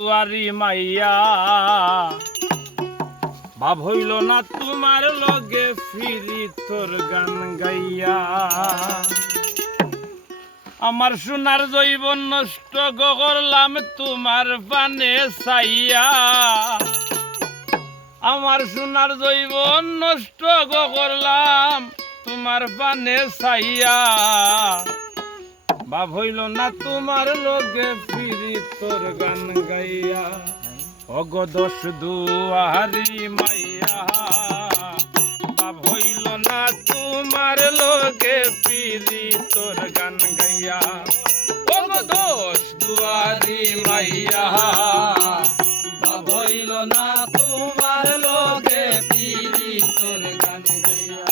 তুয়ারি মাইয়া ভাব হইল না তোমার লগে ফিরি তোর গান গাইয়া। আমার সোনার জৈবন নষ্ট করলাম তোমার পানে চাইয়া। আমার সোনার জৈবন নষ্ট করলাম তোমার পানে চাইয়া। ভাব হইল না তোমার লগে ফিরি তোর গান গাইয়া। অগ দশ দুয়ারি মাইয়া ভাব হইল না তোমার লগে ফিরি তোর গান গাইয়া। অগ দশ দুয়ারি মাইয়া ভাব হইল না তোমার লগে ফিরি তোর গান গাইয়া।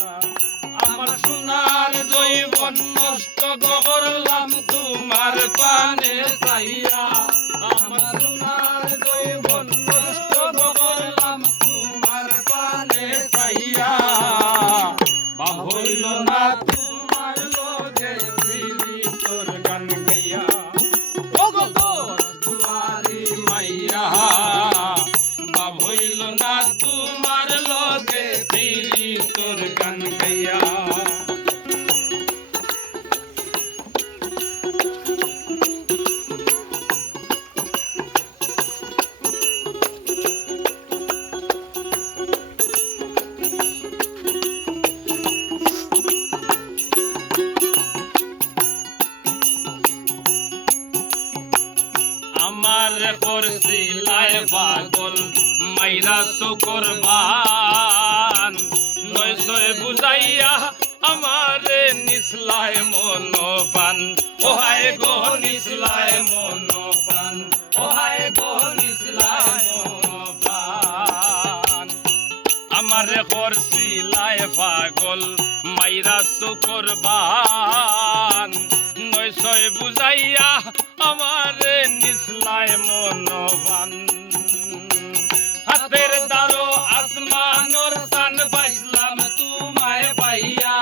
আমার সোনার জৈবন নষ্ট করলাম তোমার পানে চাইয়া। আমার সোনার জৈবন নষ্ট করলাম তোমার পানে চাইয়া। ভাব হইল না তোমার লগে ফিরি তোর গান গাইয়া। ওগো দশ দুয়ারি মাইয়া ভাব হইল না তোমার লগে ফিরি তোর গান গাইয়া। আমার করছিলায় পাগল মাইরা শুকরবান। নয়সয় বুঝাইয়া আমারে নিসলায় মনোপান। ওহায় গো নিসলায় মনোপান। ওহায় গো নিসলায় মনোপান। আমারে করছিলায় পাগল মাইরা শুকরবান। নয়সয় বুঝাইয়া আমারে নিসলায় মনোবান। হাতের দারো আসমানোর সান বাইসলাম তোমায় পাইয়া।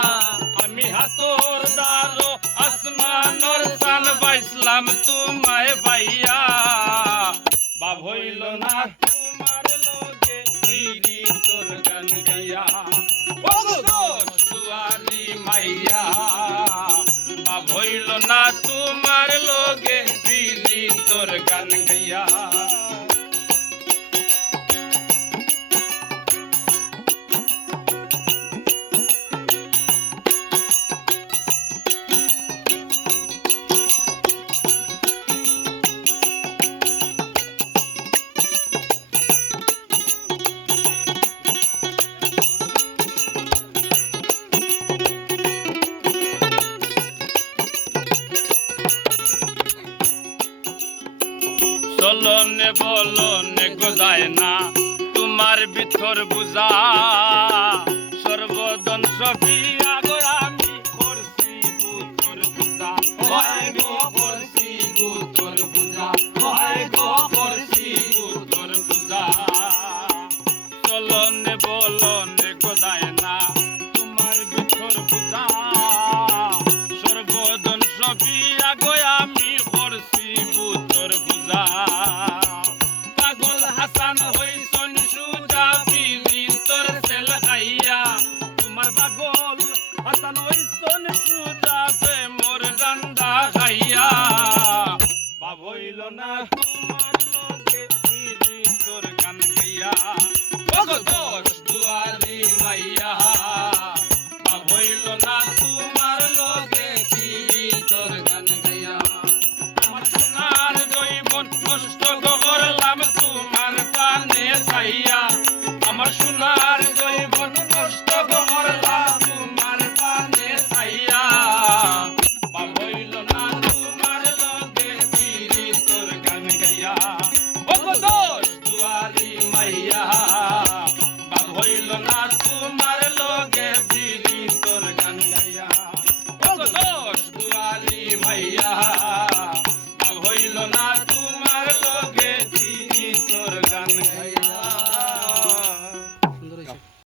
আমি হাতর দারো আসমানোর সান বাইসলাম তোমায় পাইয়া। ভাব হইল না তোমার লগে ফিরি তোর গান গাইয়া। ওগো দশ দুয়ারি মাইয়া ভাব হইল না তোমার লগে ফিরি তোর গান গাইয়া। চলনে বলনে গোজায় না তোমার ভিতর বুঝা। সর্বদন সফি